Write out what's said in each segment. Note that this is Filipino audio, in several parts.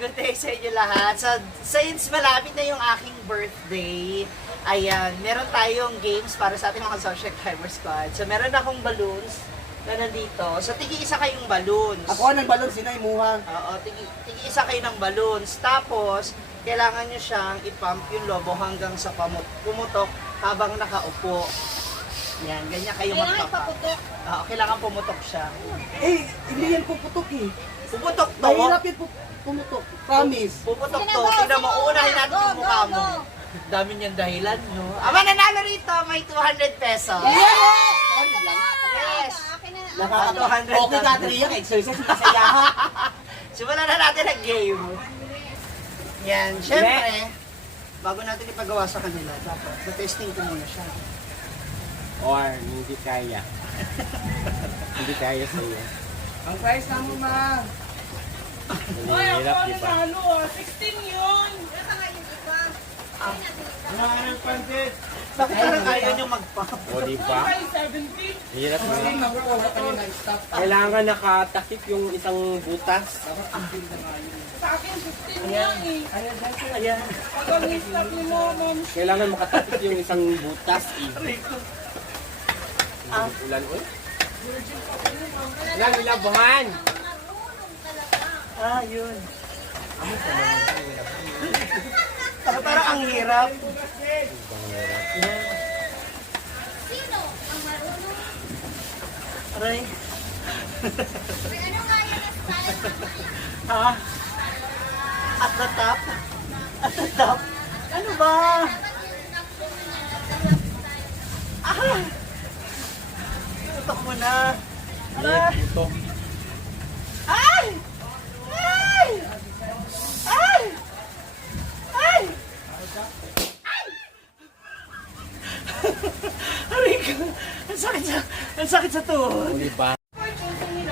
good day sa inyo lahat. So, since malapit na yung aking birthday, ayan, meron tayong games para sa ating mga social climber squad. So, meron akong balloons na nandito. So, tigi-isa kayong balloons. Ako ng balon, sino imuha? Oo, tigi-isa kayo ng balloons. Tapos, kailangan nyo siyang ipump yung lobo hanggang sa pumutok habang nakaupo. Yan, ganyan kayo magpapump. Oo, kailangan pumutok siya. Eh, hindi yan puputok eh. Puputok to. Mahirap yung pumutok. Promise. Puputok to. Tingnan mo, uunahin natin yung mukha mo. Dami niyang dahilan, no? Ama, nanalo rito, may 200 pesos. Yes! Naka 200 okay ka, Tria, exercise, kasayaha. Simulan na natin ang game. Yan, syempre, bago natin ipagawa sa kanila, dapat testing ko muna siya. Or hindi kaya. Hindi kaya sa iyo. Ang price na mo, ma. Hirap, di ba? 16 yun. Bakit parang ayaw nyo mag-pump? O, di ba? 70. Hirap Kasi na. makukuha ka kanina, stop. Kailangan nakatakip yung isang butas. Sa akin, 15 lang eh. Ayan. Pag ang stop ni mo, Momshie. Kailangan makatakip yung isang butas. Ulan, uy. Ilang ilabuhan. Ah, yun. Parang ang hirap. Yan. Sino ang marunong? Aray. Ano nga yan ang style naman? Ha? At the top? At the top? Ano ba? Ah! Tutok mo na. Aray! Ito. Ay! Ay! Ay! Ay! Aray ko! Ang sakit sa tuhod. O, di ba?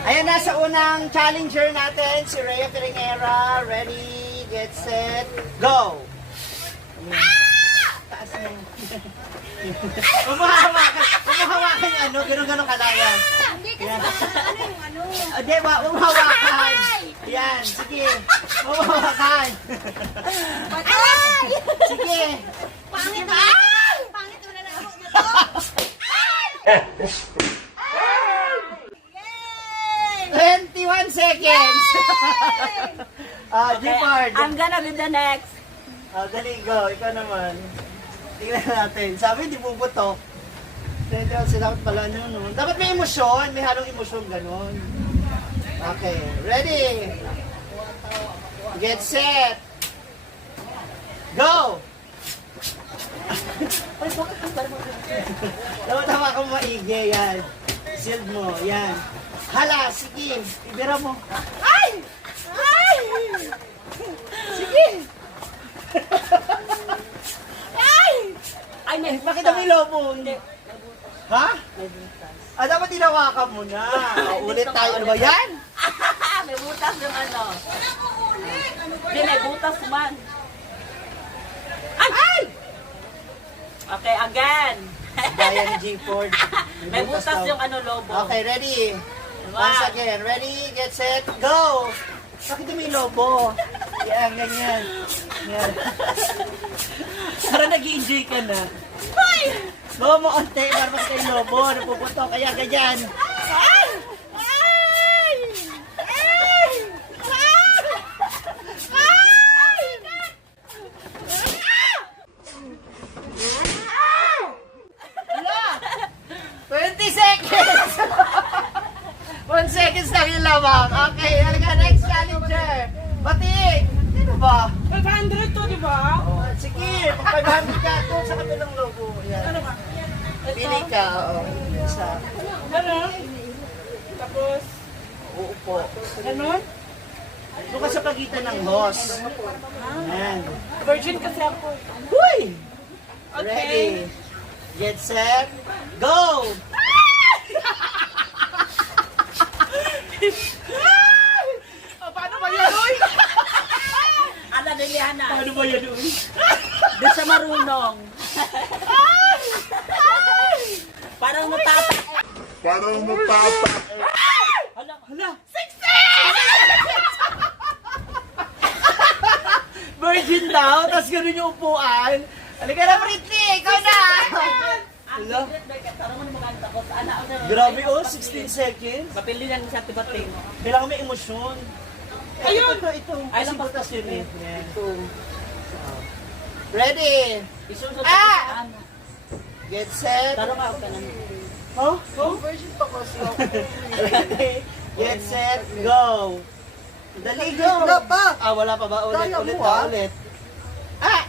Ayan na sa unang challenger natin, si Rhea Piringera. Ready, get set, go! Taas mo. Umahawakan yung ano, gano'n kalaya. Hindi kasi ano yung ano. Hindi, umahawakan. Yan, sige. Umahawakan. Ay! Sige. Pangit na lang. Pangit na lang ako na to. Yay! 21 seconds. Gpard. I'm gonna be the next. Dali, go. Ikaw naman. Tingnan natin. Sabi, di bubutok. Dapat pala no. Dapat may emosyon. May halong emosyon, ganun. Okay. Ready? Get set. Go! Ay, bakit ang parang dapat hawakan mo maigi. Yan. Shield mo. Yan. Hala, sige. Ibira mo. Ay! Ay! Sige! Ay! Ay, may Bakit ang ilo mo? Ha? Dapat tinawakan mo na. Ulit tayo. Ano ba yan? may butas yung ano. Hindi, may butas man. Ay! Okay, again. Gaya ni G-Ford. May butas yung ano, lobo. Okay, ready? Once again. Ready, get set, go! Bakit may lobo? Yan, ganyan. Yan. Parang nag-i-enjoy ka na. Hoy! Bawa mo konti, para mas kay lobo. Napuputo, kaya ganyan. Ay! Ay! Ay! Ala! 20 seconds! 1 seconds lang yung lamang. Okay, halika, next challenger. Batik! Ano ba? 500 to, di ba? Oh, sige, pag 500 ka ito sa kabilang logo. Yan. Ano ba? Pili ka, oo. Isa. Ano? Tapos, Uupo. ganon? Doon ka sa pagitan ng boss. Yan. Virgin kasi ako. Huy! Okay. Ready. Get set. Go! Paano ba yan, Uy? Ala, Liliana. Paano ba yan, Uy? Doon sa marunong. Parang natatak. Parang matatak. Hala, hala. 60! daw, tapos gano'n yung upuan. Halika na, Britney! Ikaw na! Hello? Grabe oh, 16 seconds. Papili lang sa tibating. Kailangan may emosyon. Ayun! Ito. Ay, lang butas yun eh. Ito. Ready? Isunod Ah! ano. Get set. Taro ka ka na. Huh? Version pa kasi ako. Ready? Get set, go! Dali, go! Wala pa! Ah, wala pa ba? Ulit, ulit ka, ulit. Ah!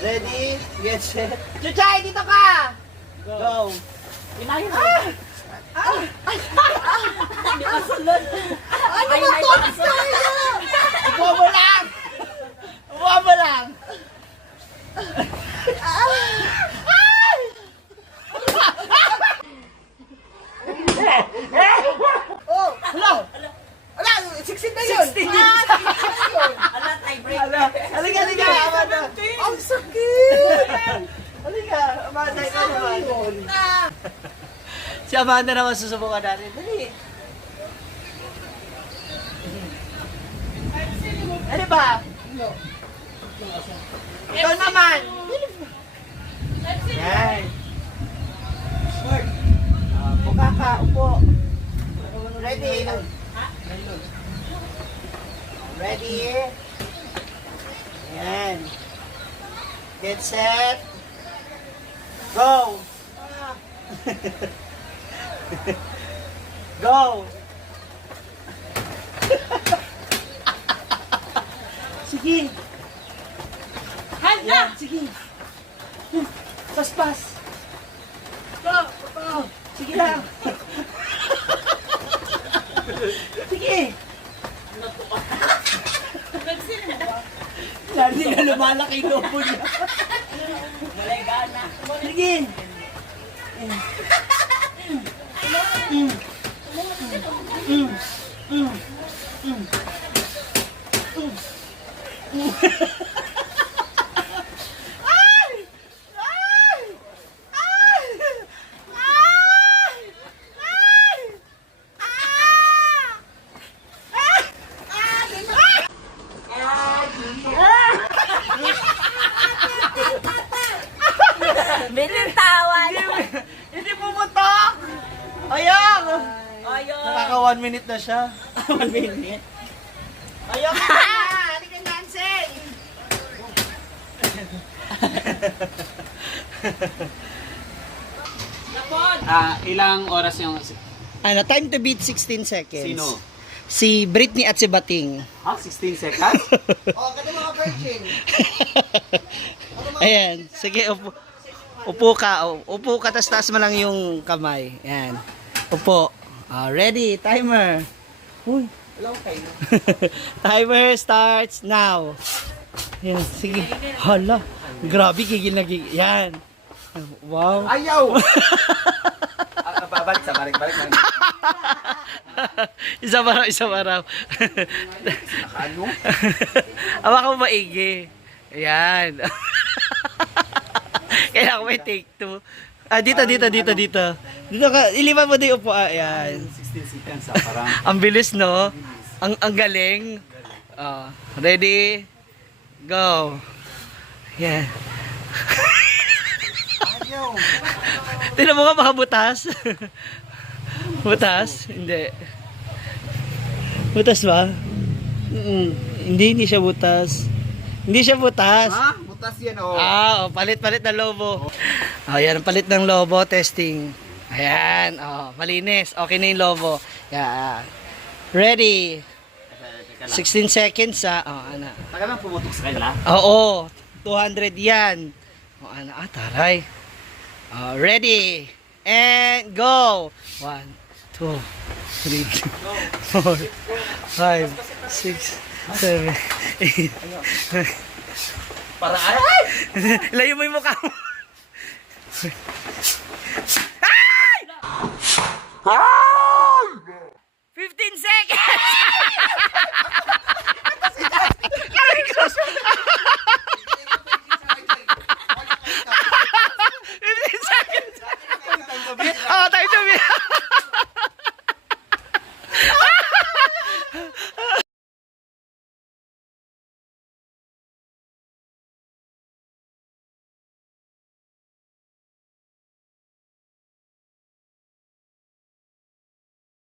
Ready? Get set. Chuchay, dito ka! Go! Inahin mo. Hindi ka sulod. Ay, ay, Upo mo lang! Upo mo lang! Oh! Hello! Ala! 16 na yun! 16 yun! ala, tie break. Ala! Halika, halika! Amanda! Ang sakit! Halika! Amanda, ikaw naman. Si Amanda naman susubukan natin. Dali! Ano ba? Ikaw naman! Yan! Buka ka, upo. Ready? Ready? Yan. Get set. Go! Go! Sige! Handa! Sige! Paspas! Go! Go! Sige lang! Sige! Lagi na lumalaki yung lobo niya. Walay gana. Sige! Binintawan. Hindi pumutok! Ayaw! Ayo. Nakaka 1 minute na siya. 1 minute? Ayaw ka na! Halika dancing! Ilang oras yung... Ano, time to beat 16 seconds. Sino? Si Britney at si Bating. 16 seconds? Ayan, sige, upo ka. Upo ka, tas taas mo lang yung kamay. Ayan. Upo. Ready, timer. Uy. Timer starts now. Ayan, sige. Hala, grabe, gigil na gigil. Ayan. Wow. Ayaw! Balik. Isa pa raw. Ano? Awa ka maigi. Ayan. Kaya ako may take 2. Dito. Dito ka, iliman mo din upo. Ayan. 16 seconds parang... Ang bilis, no? Ang galing. Ready? Go. Yeah. Tignan mo nga, baka butas. Butas? Hindi. Butas ba? Hindi siya butas. Hindi siya butas. Ha? Butas yan, oh. Palit na lobo. Ayan, palit ng lobo, testing. Ayan, malinis. Okay na yung lobo. Yeah. Ready? 16 seconds, ano. Tagal lang pumutok sa kanila. Oo, 200 yan. Ano, taray. Ready? And go! 1, 2, 3, 4, 5, 6, 7, 8. Para ay! Layo mo yung mukha mo. 15 seconds!